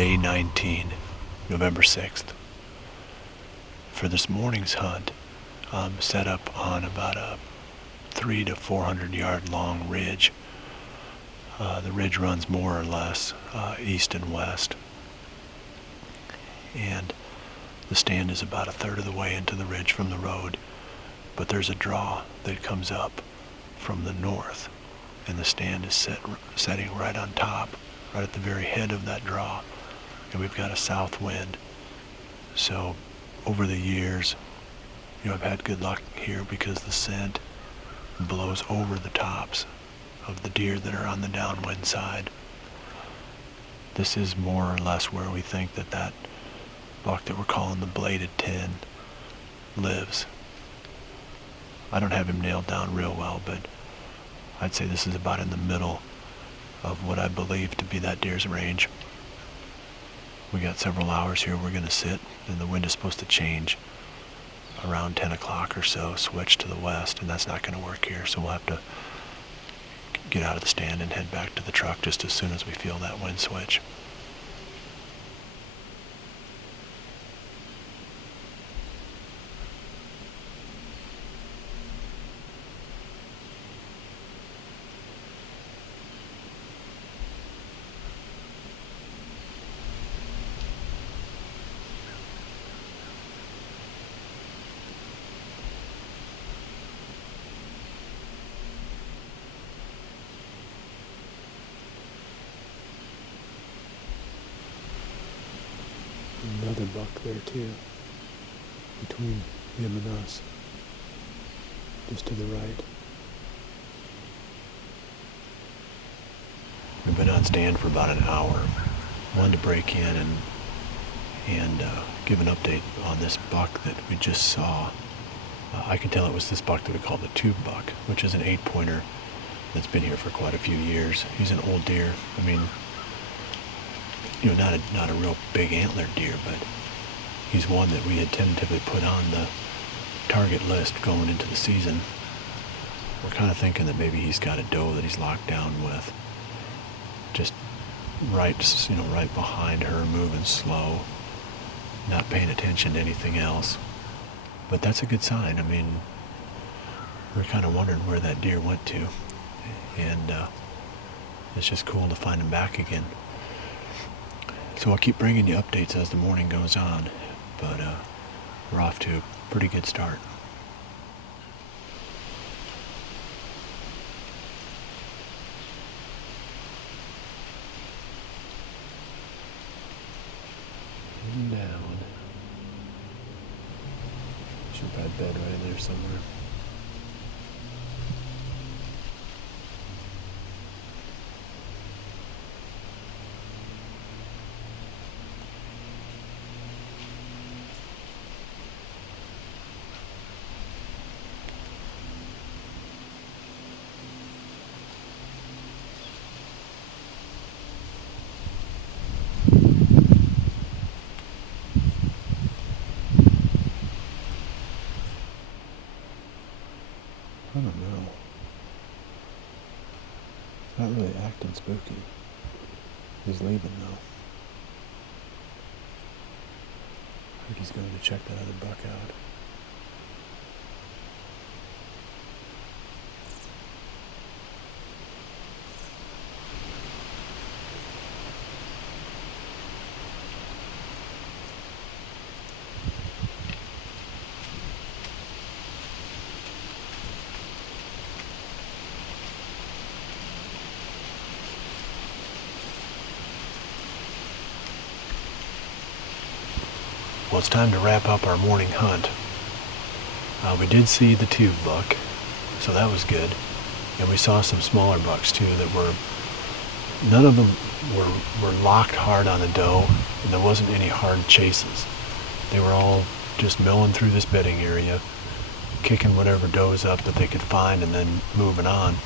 day 19, November 6th. For this morning's hunt, I'm set up on about a 300 to 400 yard long ridge. The ridge runs more or less east and west, and the stand is about a third of the way into the ridge from the road, but there's a draw that comes up from the north, and the stand is setting right on top, right at the very head of that draw, and we've got a south wind. So over the years, I've had good luck here because the scent blows over the tops of the deer that are on the downwind side. This is more or less where we think that buck that we're calling the bladed 10 lives. I don't have him nailed down real well, but I'd say this is about in the middle of what I believe to be that deer's range. We got several hours here we're going to sit, and the wind is supposed to change around 10 o'clock or so, switch to the west, and that's not going to work here, so we'll have to get out of the stand and head back to the truck just as soon as we feel that wind switch. Another buck there too, between him and us, just to the right. We've been on stand for about an hour. Wanted to break in and give an update on this buck that we just saw. I can tell it was this buck that we call the tube buck, which is an 8-pointer that's been here for quite a few years. He's an old deer. I mean, not a real big antler deer, but he's one that we had tentatively put on the target list going into the season. We're kind of thinking that maybe he's got a doe that he's locked down with, just right behind her, moving slow, not paying attention to anything else. But that's a good sign. I mean, we're kind of wondering where that deer went to, and it's just cool to find him back again. So I'll keep bringing you updates as the morning goes on, but we're off to a pretty good start. And down. Should have had bed right there somewhere. I don't know. Not really acting spooky. He's leaving though. I think he's going to check that other buck out. Well, it's time to wrap up our morning hunt. We did see the tube buck, so that was good. And we saw some smaller bucks too that none of them were locked hard on a doe, and there wasn't any hard chases. They were all just milling through this bedding area, kicking whatever does up that they could find and then moving on.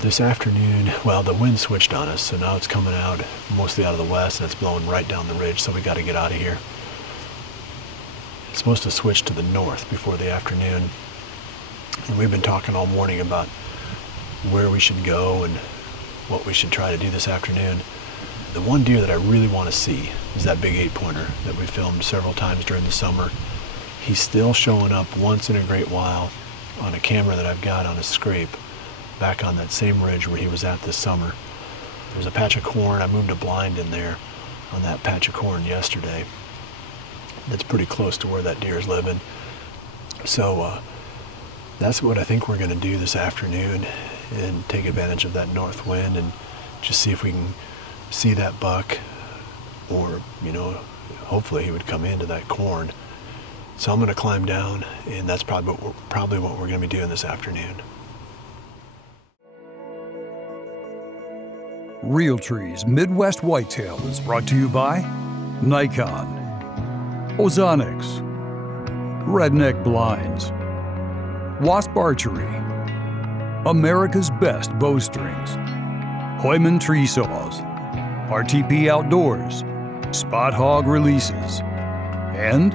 This afternoon, well, the wind switched on us, so now it's coming out mostly out of the west and it's blowing right down the ridge, so we got to get out of here. It's supposed to switch to the north before the afternoon, and we've been talking all morning about where we should go and what we should try to do this afternoon. The one deer that I really want to see is that big 8-pointer that we filmed several times during the summer. He's still showing up once in a great while on a camera that I've got on a scrape back on that same ridge where he was at this summer. There's a patch of corn. I moved a blind in there on that patch of corn yesterday. That's pretty close to where that deer is living. So that's what I think we're going to do this afternoon, and take advantage of that north wind and just see if we can see that buck, or, you know, hopefully he would come into that corn. So I'm going to climb down, and that's probably what we're going to be doing this afternoon. Realtree's Midwest Whitetail is brought to you by Nikon, Ozonics, Redneck Blinds, Wasp Archery, America's Best Bowstrings, Hoyman Tree Saws, RTP Outdoors, Spot Hog Releases, and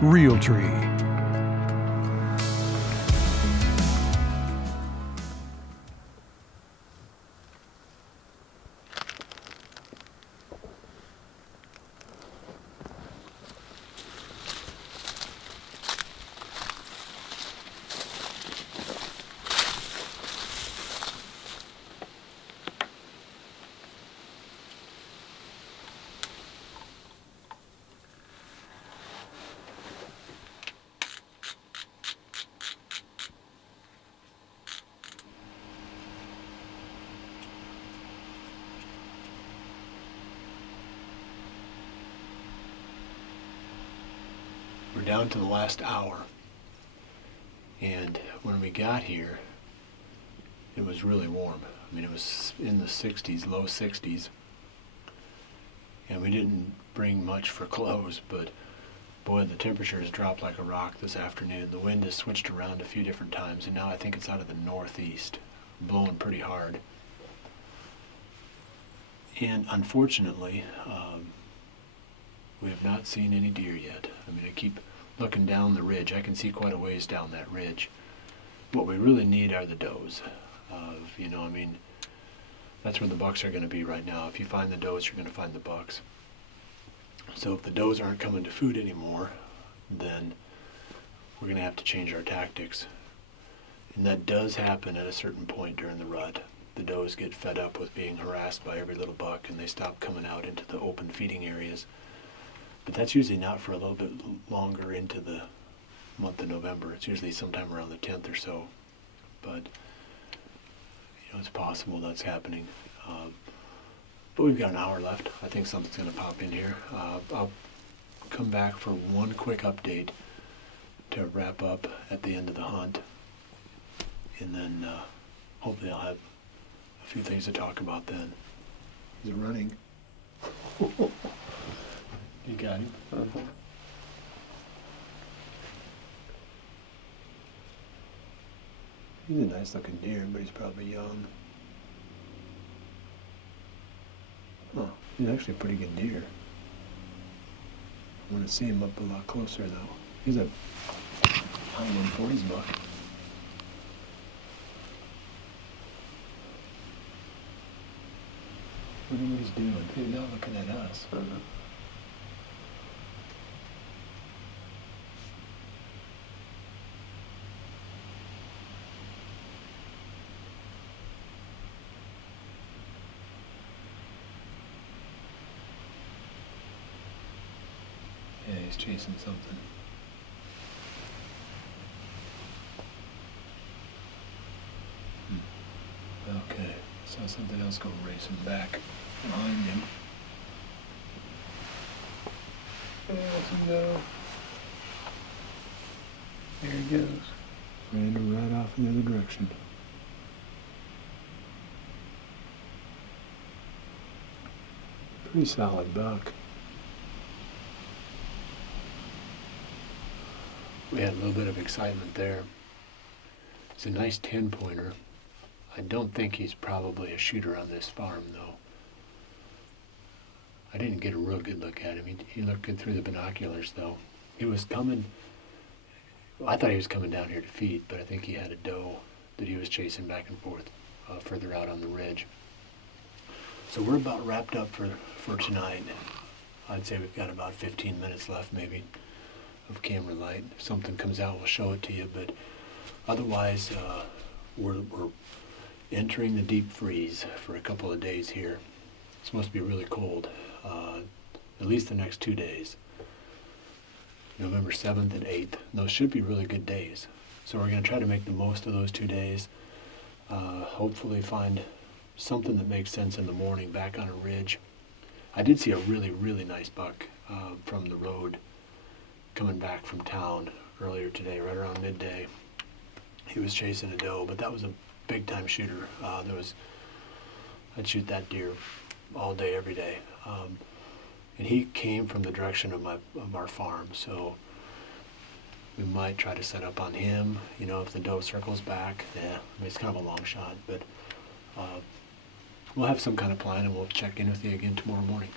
Realtree. We're down to the last hour, and when we got here, it was really warm. I mean, it was in the 60s, low 60s, and we didn't bring much for clothes, but boy, the temperature has dropped like a rock this afternoon. The wind has switched around a few different times, and now I think it's out of the northeast, blowing pretty hard. And unfortunately, we have not seen any deer yet. I mean, I keep looking down the ridge. I can see quite a ways down that ridge. What we really need are the does. You know, I mean, that's where the bucks are going to be right now. If you find the does, you're going to find the bucks. So if the does aren't coming to food anymore, then we're going to have to change our tactics. And that does happen at a certain point during the rut. The does get fed up with being harassed by every little buck, and they stop coming out into the open feeding areas. But that's usually not for a little bit longer into the month of November. It's usually sometime around the 10th or so. But, you know, it's possible that's happening. But we've got an hour left. I think something's going to pop in here. I'll come back for one quick update to wrap up at the end of the hunt. And then hopefully I'll have a few things to talk about then. Is it running? You got him? Uh-huh. He's a nice looking deer, but he's probably young. Oh, he's actually a pretty good deer. I want to see him up a lot closer though. He's a high 140s buck. Look at what he's doing. He's not looking at us. Uh-huh. Yeah, he's chasing something. Okay, saw something else go racing back behind him. There he goes. There he goes. Ran right off in the other direction. Pretty solid buck. We had a little bit of excitement there. It's a nice 10-pointer. I don't think he's probably a shooter on this farm, though. I didn't get a real good look at him. He looked good through the binoculars, though. He was coming, well, I thought he was coming down here to feed, but I think he had a doe that he was chasing back and forth further out on the ridge. So we're about wrapped up for tonight. I'd say we've got about 15 minutes left maybe of camera light. If something comes out, we'll show it to you, but otherwise we're entering the deep freeze for a couple of days here. It's supposed to be really cold, at least the next 2 days. November 7th and 8th. Those should be really good days. So we're going to try to make the most of those 2 days. Hopefully find something that makes sense in the morning back on a ridge. I did see a really, really nice buck from the road coming back from town earlier today, right around midday. He was chasing a doe, but that was a big time shooter. I'd shoot that deer all day, every day. And he came from the direction of our farm, so we might try to set up on him, if the doe circles back. Yeah, I mean, it's kind of a long shot, but we'll have some kind of plan, and we'll check in with you again tomorrow morning.